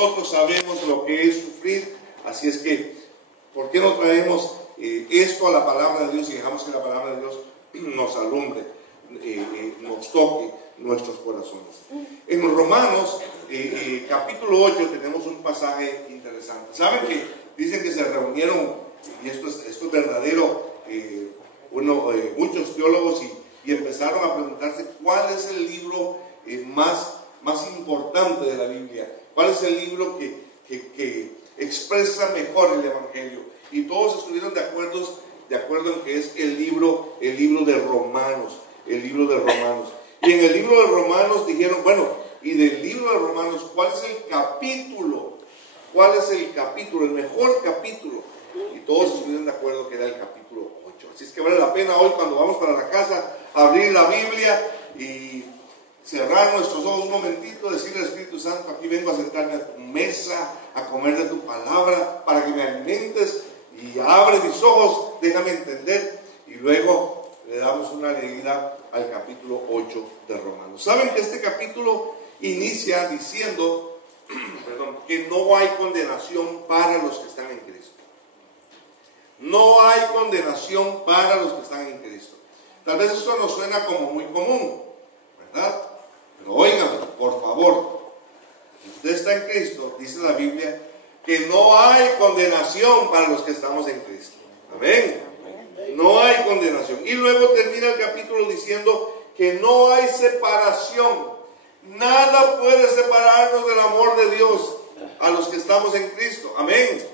nosotros sabemos lo que es sufrir, así es que, ¿por qué no traemos esto a la palabra de Dios y dejamos que la palabra de Dios nos alumbre, nos toque nuestros corazones? En Romanos capítulo 8 tenemos un pasaje interesante. ¿Saben que dicen que se reunieron, y esto es verdadero, muchos teólogos y empezaron a preguntarse cuál es el libro más importante de la Biblia? ¿Cuál es el libro que expresa mejor el Evangelio? Y todos estuvieron de acuerdo en que es el libro de Romanos, el libro de Romanos. Y en el libro de Romanos dijeron, bueno, y del libro de Romanos, ¿cuál es el capítulo? ¿Cuál es el capítulo, el mejor capítulo? Y todos estuvieron de acuerdo que era el capítulo 8. Así es que vale la pena hoy, cuando vamos para la casa, abrir la Biblia y cerrar nuestros ojos un momentito, decirle al Espíritu Santo: aquí vengo a sentarme a tu mesa, a comer de tu palabra, para que me alimentes, y abre mis ojos, déjame entender. Y luego le damos una leída al capítulo 8 de Romanos. Saben que este capítulo inicia diciendo que no hay condenación para los que están en Cristo. No hay condenación para los que están en Cristo. Tal vez esto nos suena como muy común, ¿verdad? Pero óigame, por favor, si usted está en Cristo, dice la Biblia que no hay condenación para los que estamos en Cristo. Amén. No hay condenación. Y luego termina el capítulo diciendo que no hay separación. Nada puede separarnos del amor de Dios a los que estamos en Cristo. Amén.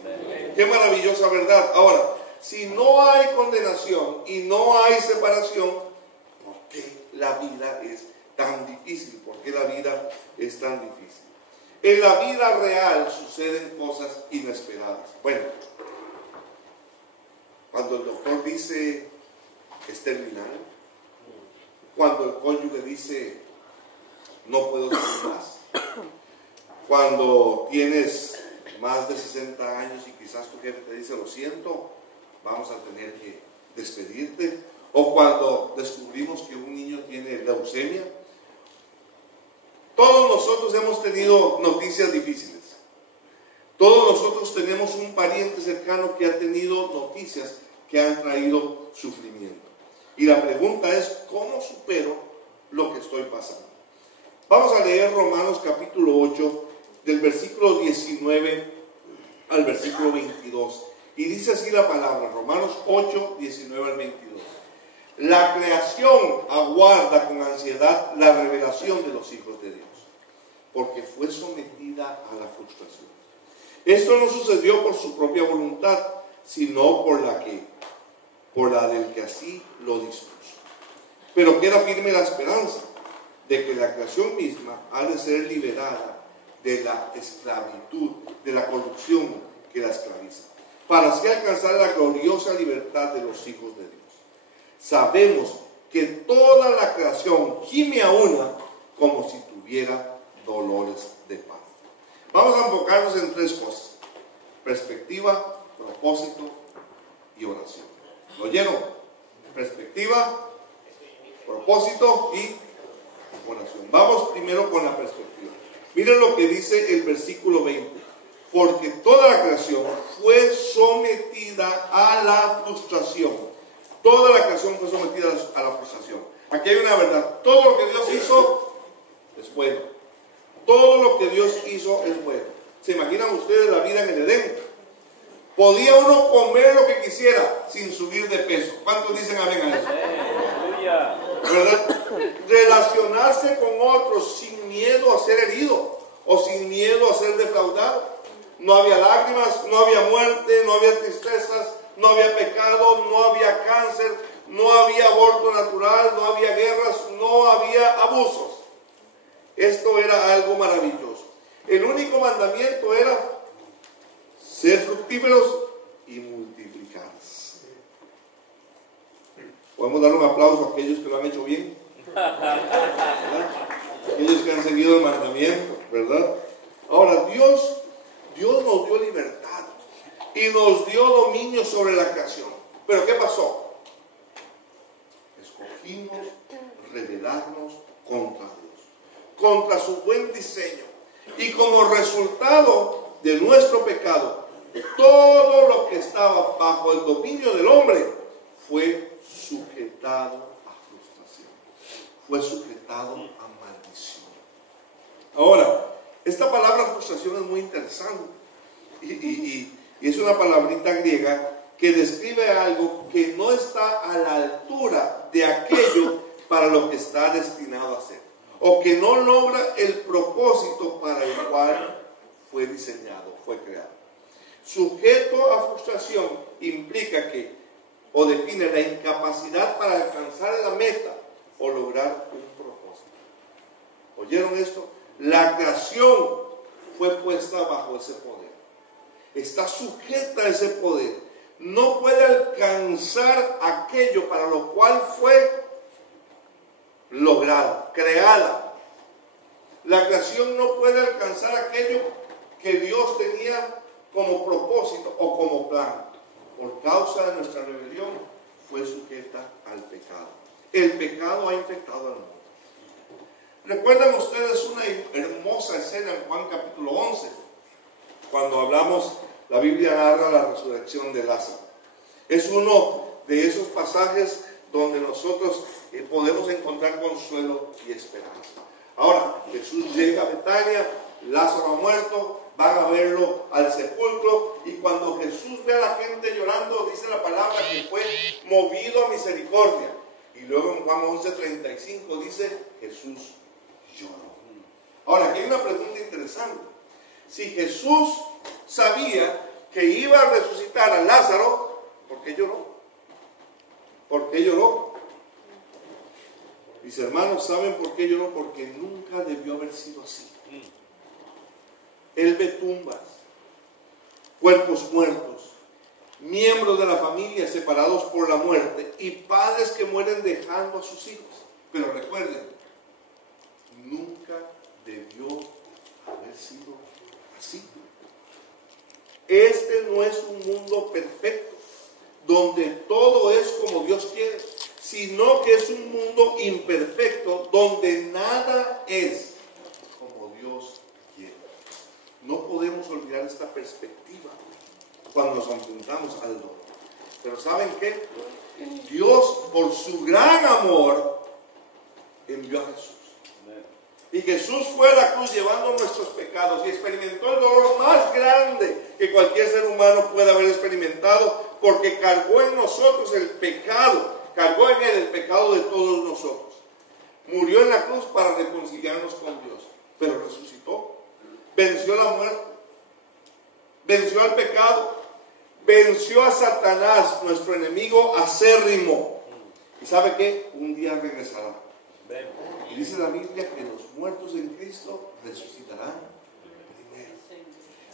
Qué maravillosa verdad. Ahora, si no hay condenación y no hay separación, ¿por qué la vida es tan difícil? ¿Por qué la vida es tan difícil? En la vida real suceden cosas inesperadas. Bueno, cuando el doctor dice es terminal, cuando el cónyuge dice no puedo seguir más, cuando tienes más de 60 años y quizás tu jefe te dice lo siento, vamos a tener que despedirte, o cuando descubrimos que un niño tiene leucemia. Todos nosotros hemos tenido noticias difíciles. Todos nosotros tenemos un pariente cercano que ha tenido noticias que han traído sufrimiento. Y la pregunta es, ¿cómo supero lo que estoy pasando? Vamos a leer Romanos capítulo 8, del versículo 19 al versículo 22. Y dice así la palabra, Romanos 8, 19 al 22. La creación aguarda con ansiedad la revelación de los hijos de Dios, porque fue sometida a la frustración. Esto no sucedió por su propia voluntad, sino por la del que así lo dispuso. Pero queda firme la esperanza de que la creación misma ha de ser liberada de la esclavitud, de la corrupción que la esclaviza, para así alcanzar la gloriosa libertad de los hijos de Dios. Sabemos que toda la creación gime a una como si tuviera dolores de parto. Vamos a enfocarnos en tres cosas: perspectiva, propósito y oración. ¿Lo oyeron? Perspectiva, propósito y oración. Vamos primero con la perspectiva. Miren lo que dice el versículo 20. Porque toda la creación fue sometida a la frustración. Toda la creación fue sometida a la frustración. Aquí hay una verdad. Todo lo que Dios hizo es bueno. Todo lo que Dios hizo es bueno. ¿Se imaginan ustedes la vida en el Edén? Podía uno comer lo que quisiera sin subir de peso. ¿Cuántos dicen amén a eso? ¿Verdad? Relacionarse con otros sin miedo a ser herido o sin miedo a ser defraudado. No había lágrimas, no había muerte, no había tristezas, no había pecado, no había cáncer, no había aborto natural, no había guerras, no había abusos. Esto era algo maravilloso. El único mandamiento era ser fructíferos y multiplicarse. Podemos dar un aplauso a aquellos que lo han hecho bien, ¿verdad? Aquellos que han seguido el mandamiento, ¿verdad? Ahora, Dios nos dio libertad y nos dio dominio sobre la creación. Pero ¿qué pasó? Escogimos rebelarnos contra Dios, contra su buen diseño. Y como resultado de nuestro pecado, todo lo que estaba bajo el dominio del hombre fue sujetado a frustración, fue sujetado a maldición. Ahora, esta palabra frustración es muy interesante y es una palabrita griega que describe algo que no está a la altura de aquello para lo que está destinado a ser, o que no logra el propósito para el cual fue diseñado, fue creado. Sujeto a frustración implica que, o define la incapacidad para alcanzar la meta o lograr un propósito. ¿Oyeron esto? La creación fue puesta bajo ese poder. Está sujeta a ese poder. No puede alcanzar aquello para lo cual fue lograda, creada. La creación no puede alcanzar aquello que Dios tenía como propósito o como plan. Por causa de nuestra rebelión fue sujeta al pecado. El pecado ha infectado al mundo. ¿Recuerdan ustedes una hermosa escena en Juan capítulo 11? Cuando hablamos, la Biblia narra la resurrección de Lázaro. Es uno de esos pasajes donde nosotros podemos encontrar consuelo y esperanza. Ahora, Jesús llega a Betania, Lázaro ha muerto, van a verlo al sepulcro, y cuando Jesús ve a la gente llorando, dice la palabra que fue movido a misericordia. Y luego en Juan 11:35 dice, Jesús lloró. Ahora, aquí hay una pregunta interesante. Si Jesús sabía que iba a resucitar a Lázaro, ¿por qué lloró? ¿Por qué lloró? Mis hermanos, ¿saben por qué lloró? Porque nunca debió haber sido así. Él ve tumbas, cuerpos muertos, miembros de la familia separados por la muerte y padres que mueren dejando a sus hijos. Pero recuerden, nunca debió haber sido así. Este no es un mundo perfecto, donde todo es como Dios quiere, sino que es un mundo imperfecto, donde nada es como Dios quiere. No podemos olvidar esta perspectiva cuando nos enfrentamos al dolor. Pero ¿saben qué? Dios, por su gran amor, envió a Jesús. Y Jesús fue a la cruz llevando nuestros pecados y experimentó el dolor más grande que cualquier ser humano pueda haber experimentado, porque cargó en nosotros el pecado, cargó en él el pecado de todos nosotros. Murió en la cruz para reconciliarnos con Dios, pero resucitó, venció la muerte, venció al pecado, venció a Satanás, nuestro enemigo acérrimo. ¿Y sabe qué? Un día regresará. Y dice la Biblia que los muertos en Cristo resucitarán primero.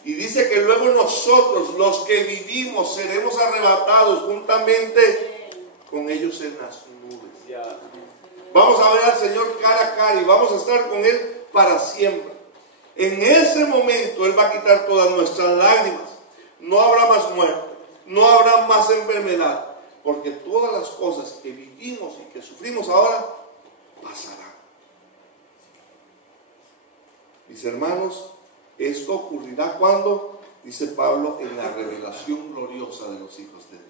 Y dice que luego nosotros, los que vivimos, seremos arrebatados juntamente con ellos en las nubes. Vamos a ver al Señor cara a cara y vamos a estar con Él para siempre. En ese momento Él va a quitar todas nuestras lágrimas. No habrá más muerte, no habrá más enfermedad, porque todas las cosas que vivimos y que sufrimos ahora pasarán. Mis hermanos, esto ocurrirá cuando, dice Pablo, en la revelación gloriosa de los hijos de Dios.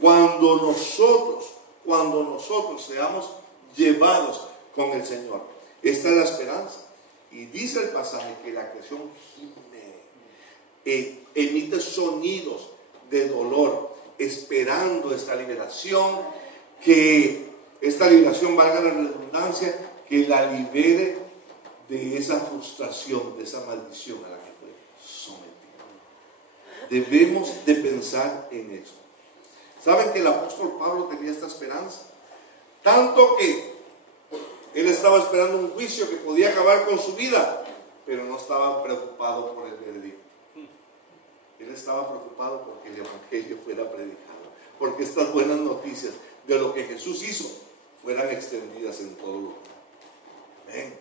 Cuando nosotros seamos llevados con el Señor. Esta es la esperanza. Y dice el pasaje que la creación gime, emite sonidos de dolor, esperando esta liberación, que esta liberación, valga la redundancia, que la libere de esa frustración, de esa maldición a la que fue sometida. Debemos de pensar en eso. ¿Saben que el apóstol Pablo tenía esta esperanza? Tanto que él estaba esperando un juicio que podía acabar con su vida, pero no estaba preocupado por el veredicto. Él estaba preocupado porque el evangelio fuera predicado, porque estas buenas noticias de lo que Jesús hizo fueran extendidas en todo lugar. Amén.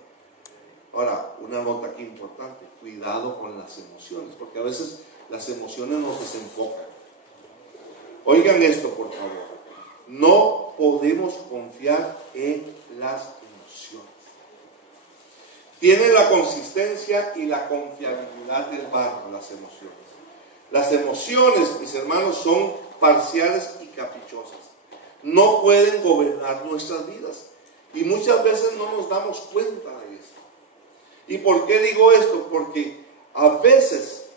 Ahora, una nota aquí importante: cuidado con las emociones, porque a veces las emociones nos desenfocan. Oigan esto, por favor. No podemos confiar en las emociones. Tienen la consistencia y la confiabilidad del barro, las emociones. Las emociones, mis hermanos, son parciales y caprichosas. No pueden gobernar nuestras vidas. Y muchas veces no nos damos cuenta de esto. ¿Y por qué digo esto? Porque a veces,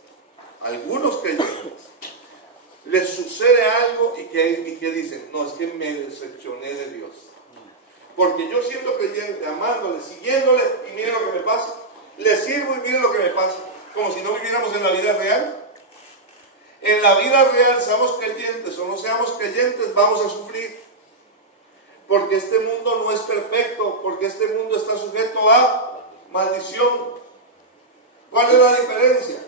a algunos creyentes, les sucede algo y que dicen, no, es que me decepcioné de Dios. Porque yo siendo creyente, amándole, siguiéndole, y miren lo que me pasa. Le sirvo y miren lo que me pasa. Como si no viviéramos en la vida real. En la vida real, seamos creyentes o no seamos creyentes, vamos a sufrir. Porque este mundo no es perfecto, porque este mundo está sujeto a maldición. ¿Cuál es la diferencia?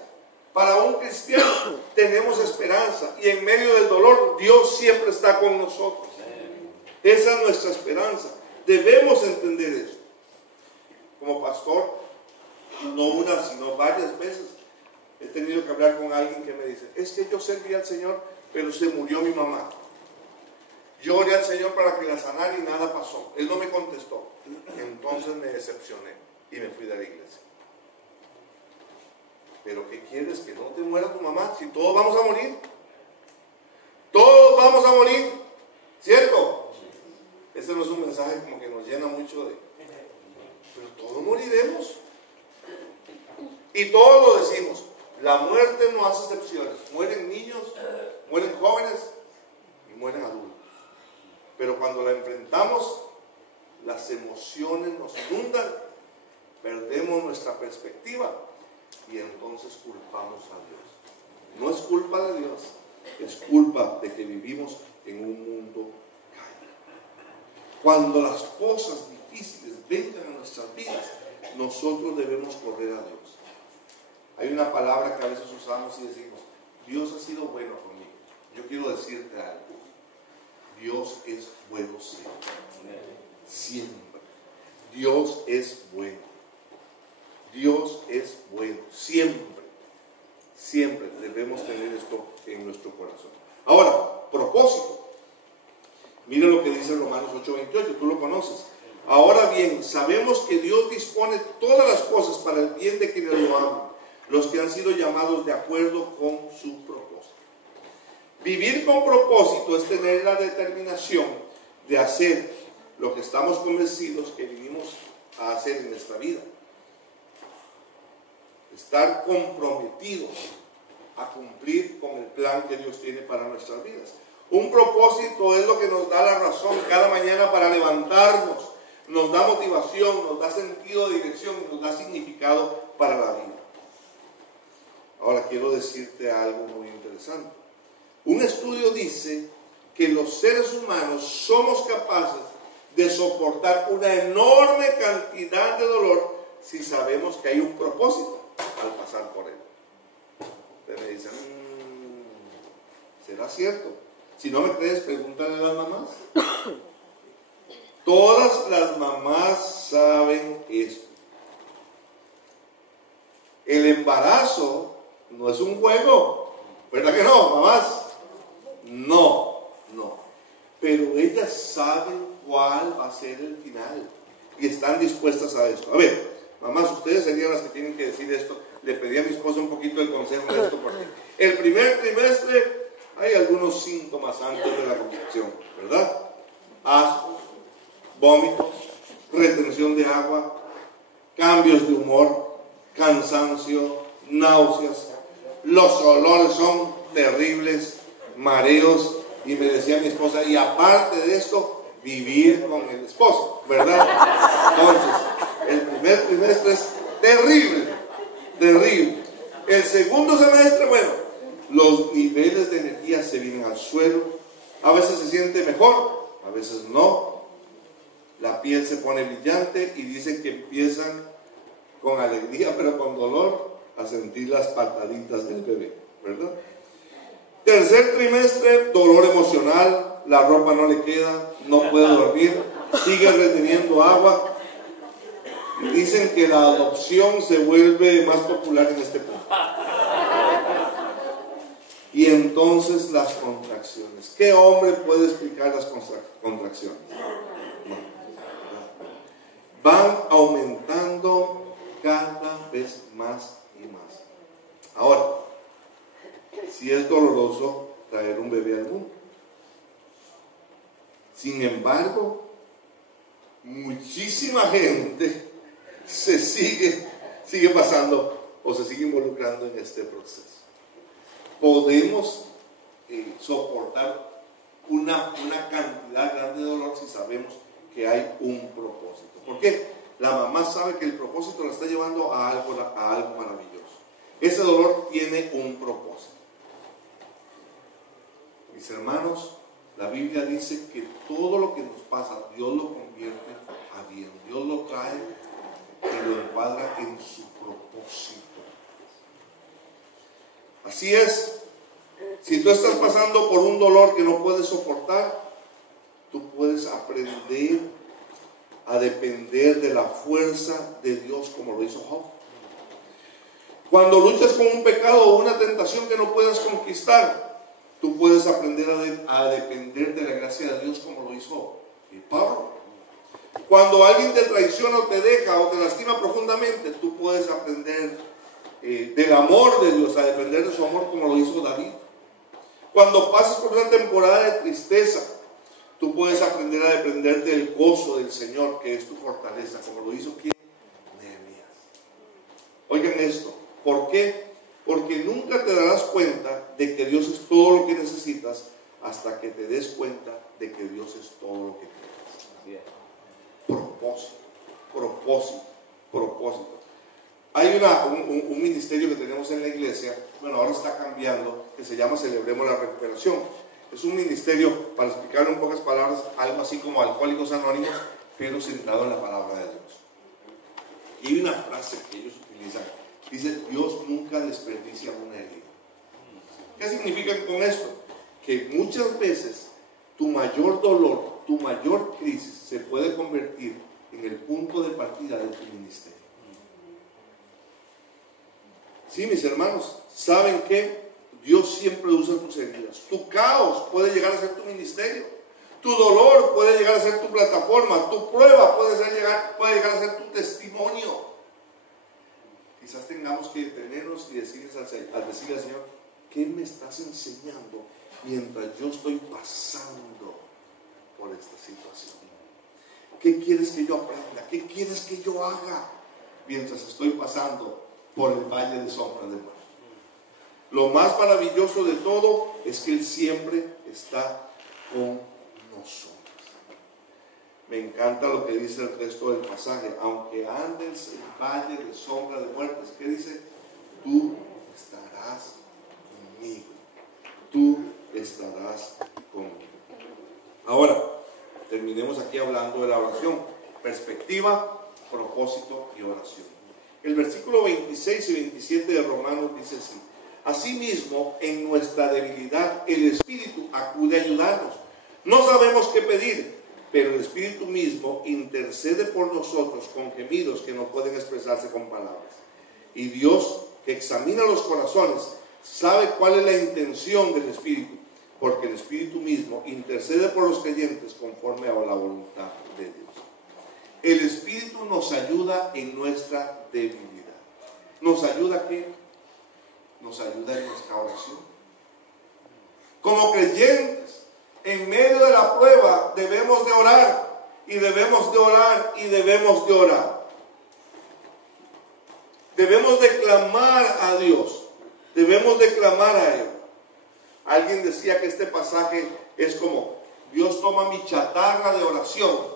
Para un cristiano tenemos esperanza y en medio del dolor Dios siempre está con nosotros. Esa es nuestra esperanza. Debemos entender eso. Como pastor, no una, sino varias veces he tenido que hablar con alguien que me dice, es que yo serví al Señor, pero se murió mi mamá. Yo oré al Señor para que la sanara y nada pasó. Él no me contestó. Entonces me decepcioné y me fui de la iglesia. ¿Pero qué quieres? ¿Que no te muera tu mamá? Si todos vamos a morir. Todos vamos a morir. ¿Cierto? Este no es un mensaje como que nos llena mucho de... Pero todos moriremos. Y todos lo decimos. La muerte no hace excepciones. Mueren niños, mueren jóvenes y mueren adultos. Pero cuando la enfrentamos, las emociones nos inundan, perdemos nuestra perspectiva y entonces culpamos a Dios. No es culpa de Dios, es culpa de que vivimos en un mundo caído. Cuando las cosas difíciles vengan a nuestras vidas, nosotros debemos correr a Dios. Hay una palabra que a veces usamos y decimos, Dios ha sido bueno conmigo. Yo quiero decirte algo. Dios es bueno siempre. Siempre. Dios es bueno. Dios es bueno. Siempre. Siempre debemos tener esto en nuestro corazón. Ahora, propósito. Mira lo que dice Romanos 8:28, tú lo conoces. Ahora bien, sabemos que Dios dispone todas las cosas para el bien de quienes lo aman, los que han sido llamados de acuerdo con su propósito. Vivir con propósito es tener la determinación de hacer lo que estamos convencidos que vinimos a hacer en nuestra vida. Estar comprometidos a cumplir con el plan que Dios tiene para nuestras vidas. Un propósito es lo que nos da la razón cada mañana para levantarnos, nos da motivación, nos da sentido de dirección, nos da significado para la vida. Ahora quiero decirte algo muy interesante. Un estudio dice que los seres humanos somos capaces de soportar una enorme cantidad de dolor si sabemos que hay un propósito al pasar por él. Ustedes me dicen, ¿será cierto? Si no me crees, pregúntale a las mamás. Todas las mamás saben esto. El embarazo no es un juego, ¿verdad que no, mamás? No. Pero ellas saben cuál va a ser el final y están dispuestas a esto. A ver, mamás, ustedes serían las que tienen que decir esto. Le pedí a mi esposa un poquito de consejo de esto porque el primer trimestre hay algunos síntomas antes de la concepción, ¿verdad? Asco, vómitos, retención de agua, cambios de humor, cansancio, náuseas. Los olores son terribles, mareos, y me decía mi esposa, y aparte de esto, vivir con el esposo, ¿verdad? Entonces, el primer trimestre es terrible. El segundo semestre, bueno, los niveles de energía se vienen al suelo, a veces se siente mejor, a veces no, la piel se pone brillante y dicen que empiezan con alegría, pero con dolor, a sentir las pataditas del bebé, ¿verdad? Tercer trimestre, dolor emocional, la ropa no le queda, no puede dormir, sigue reteniendo agua. Dicen que la adopción se vuelve más popular en este punto. Y entonces las contracciones. ¿Qué hombre puede explicar las contracciones? No. Van aumentando si es doloroso traer un bebé al mundo. Sin embargo, muchísima gente sigue pasando o se sigue involucrando en este proceso. Podemos soportar una cantidad grande de dolor si sabemos que hay un propósito. ¿Por qué? La mamá sabe que el propósito la está llevando a algo maravilloso. Ese dolor tiene un propósito. Mis hermanos, la Biblia dice que todo lo que nos pasa, Dios lo convierte a bien. Dios lo trae y lo encuadra en su propósito. Así es. Si tú estás pasando por un dolor que no puedes soportar, tú puedes aprender a depender de la fuerza de Dios como lo hizo Job. Cuando luchas con un pecado o una tentación que no puedes conquistar, tú puedes aprender a depender de la gracia de Dios como lo hizo Pablo. Cuando alguien te traiciona o te deja o te lastima profundamente, tú puedes aprender del amor de Dios, a depender de su amor como lo hizo David. Cuando pasas por una temporada de tristeza, tú puedes aprender a depender del gozo del Señor, que es tu fortaleza, como lo hizo ¿quién? Nehemías. Oigan esto, ¿por qué? Porque nunca te darás cuenta de que Dios es todo lo que necesitas hasta que te des cuenta de que Dios es todo lo que tienes. Propósito. Hay un ministerio que tenemos en la iglesia, bueno, ahora está cambiando, que se llama Celebremos la Recuperación. Es un ministerio, para explicarlo en pocas palabras, algo así como Alcohólicos Anónimos, pero centrado en la palabra de Dios. Y hay una frase que ellos utilizan, dice: Dios nunca desperdicia una herida. ¿Qué significa con esto? Que muchas veces tu mayor dolor, tu mayor crisis se puede convertir en el punto de partida de tu ministerio. Sí, mis hermanos, ¿saben qué? Dios siempre usa tus heridas. Tu caos puede llegar a ser tu ministerio. Tu dolor puede llegar a ser tu plataforma. Tu prueba puede llegar a ser tu testimonio. Quizás tengamos que detenernos y decirle al Señor: ¿qué me estás enseñando mientras yo estoy pasando por esta situación? ¿Qué quieres que yo aprenda? ¿Qué quieres que yo haga mientras estoy pasando por el valle de sombra de muerte? Lo más maravilloso de todo es que Él siempre está con nosotros. Me encanta lo que dice el resto del pasaje. Aunque andes en valle de sombra de muerte, ¿qué dice? Tú estarás conmigo. Tú estarás conmigo. Ahora, terminemos aquí hablando de la oración. Perspectiva, propósito y oración. El versículo 26 y 27 de Romanos dice así: asimismo, en nuestra debilidad, el Espíritu acude a ayudarnos. No sabemos qué pedir, pero el Espíritu mismo intercede por nosotros con gemidos que no pueden expresarse con palabras. Y Dios, que examina los corazones, sabe cuál es la intención del Espíritu, porque el Espíritu mismo intercede por los creyentes conforme a la voluntad de Dios. El Espíritu nos ayuda en nuestra debilidad. ¿Nos ayuda a qué? Nos ayuda en nuestra oración. Como creyentes, en medio de la prueba debemos de orar, y debemos de orar, y debemos de orar. Debemos de clamar a Dios, debemos de clamar a Él. Alguien decía que este pasaje es como: Dios toma mi chatarra de oración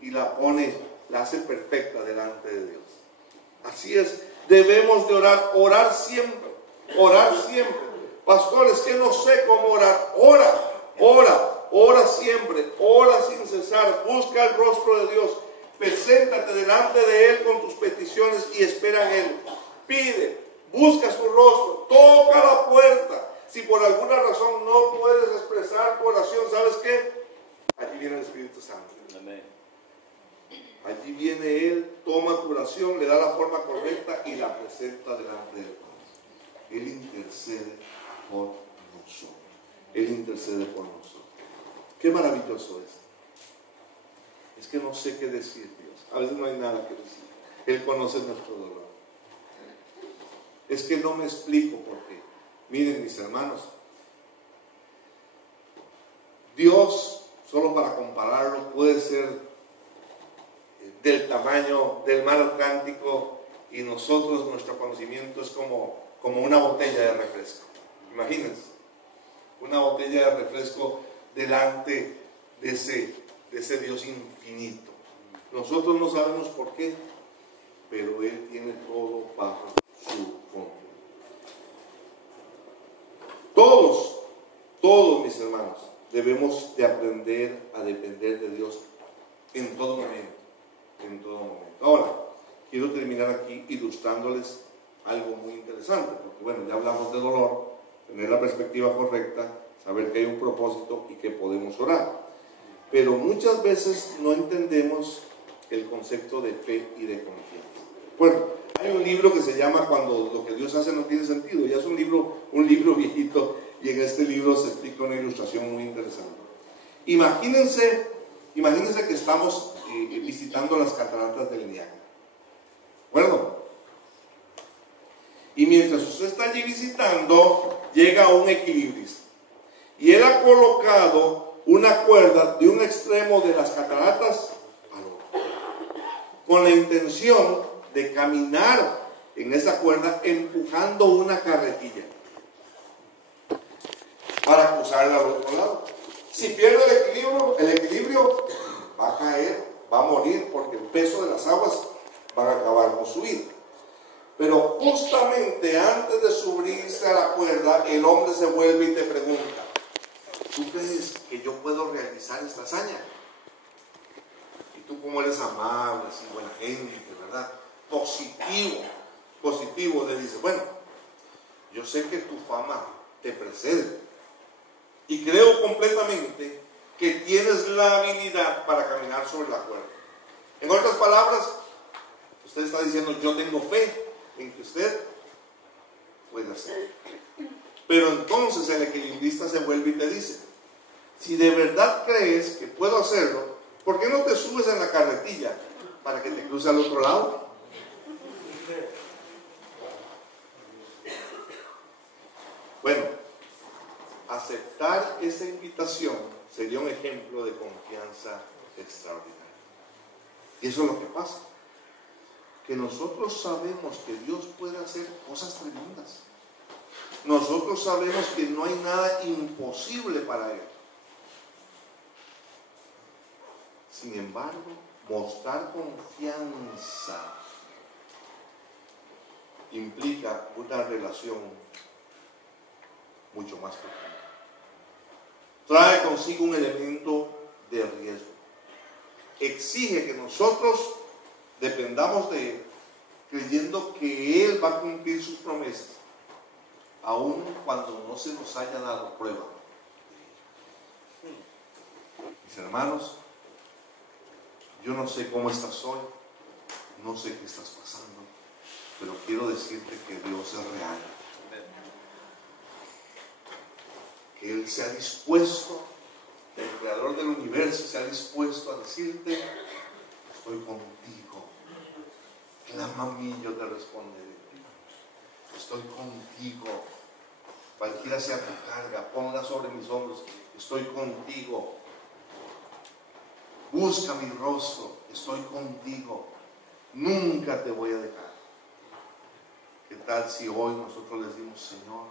y la hace perfecta delante de Dios. Así es, debemos de orar, orar siempre. Pastor, es que no sé cómo orar. Ora siempre, ora sin cesar, busca el rostro de Dios, preséntate delante de Él con tus peticiones y espera en Él. Pide, busca su rostro, toca la puerta. Si por alguna razón no puedes expresar tu oración, ¿sabes qué? Allí viene el Espíritu Santo. Amén. Allí viene Él, toma tu oración, le da la forma correcta y la presenta delante de Él. Él intercede por nosotros. Él intercede por nosotros. Qué maravilloso es. Es que no sé qué decir, Dios. A veces no hay nada que decir. Él conoce nuestro dolor. Es que no me explico por qué. Miren, mis hermanos, Dios, solo para compararlo, puede ser del tamaño del mar Atlántico y nosotros, nuestro conocimiento es como una botella de refresco. Imagínense, una botella de refresco delante de ese Dios infinito. Nosotros no sabemos por qué, pero Él tiene todo bajo su control. Todos mis hermanos, debemos de aprender a depender de Dios en todo momento. Ahora, quiero terminar aquí ilustrándoles algo muy interesante, porque bueno, ya hablamos de dolor, tener la perspectiva correcta, saber que hay un propósito y que podemos orar. Pero muchas veces no entendemos el concepto de fe y de confianza. Bueno, hay un libro que se llama Cuando lo que Dios hace no tiene sentido. Ya es un libro viejito, y en este libro se explica una ilustración muy interesante. Imagínense que estamos visitando las cataratas del Niágara. ¿Bueno? Y mientras usted está allí visitando, llega un equilibrista. Y él ha colocado una cuerda de un extremo de las cataratas al otro, con la intención de caminar en esa cuerda empujando una carretilla para cruzarla al otro lado. Si pierde el equilibrio va a caer, va a morir, porque el peso de las aguas van a acabar con su vida. Pero justamente antes de subirse a la cuerda, el hombre se vuelve y te pregunta: ¿tú crees que yo puedo realizar esta hazaña? Y tú, como eres amable, así, buena gente, ¿verdad? Positivo, le dice: bueno, yo sé que tu fama te precede y creo completamente que tienes la habilidad para caminar sobre la cuerda. En otras palabras, usted está diciendo: yo tengo fe en que usted puede hacerlo. Pero entonces el equilibrista se vuelve y te dice: si de verdad crees que puedo hacerlo, ¿por qué no te subes en la carretilla para que te cruce al otro lado? Bueno, aceptar esa invitación sería un ejemplo de confianza extraordinaria. Y eso es lo que pasa, que nosotros sabemos que Dios puede hacer cosas tremendas. Nosotros sabemos que no hay nada imposible para Él. Sin embargo, mostrar confianza implica una relación mucho más profunda. Trae consigo un elemento de riesgo. Exige que nosotros dependamos de Él, creyendo que Él va a cumplir sus promesas, aun cuando no se nos haya dado prueba. Mis hermanos, yo no sé cómo estás hoy, no sé qué estás pasando, pero quiero decirte que Dios es real. Que Él se ha dispuesto, el creador del universo se ha dispuesto a decirte: estoy contigo, clama a mí, yo te responderé. Estoy contigo, cualquiera sea tu carga, ponla sobre mis hombros. Estoy contigo, busca mi rostro, estoy contigo, nunca te voy a dejar. ¿Qué tal si hoy nosotros les decimos: Señor,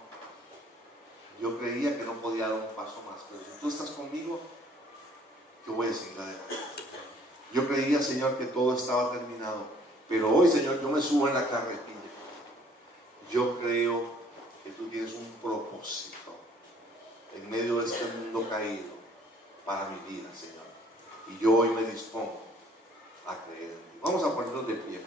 yo creía que no podía dar un paso más, pero si tú estás conmigo, yo voy a seguir adelante. Yo creía, Señor, que todo estaba terminado, pero hoy, Señor, yo me subo en la carretilla. Yo creo que tú tienes un propósito en medio de este mundo caído para mi vida, Señor. Y yo hoy me dispongo a creer en ti. Vamos a ponernos de pie.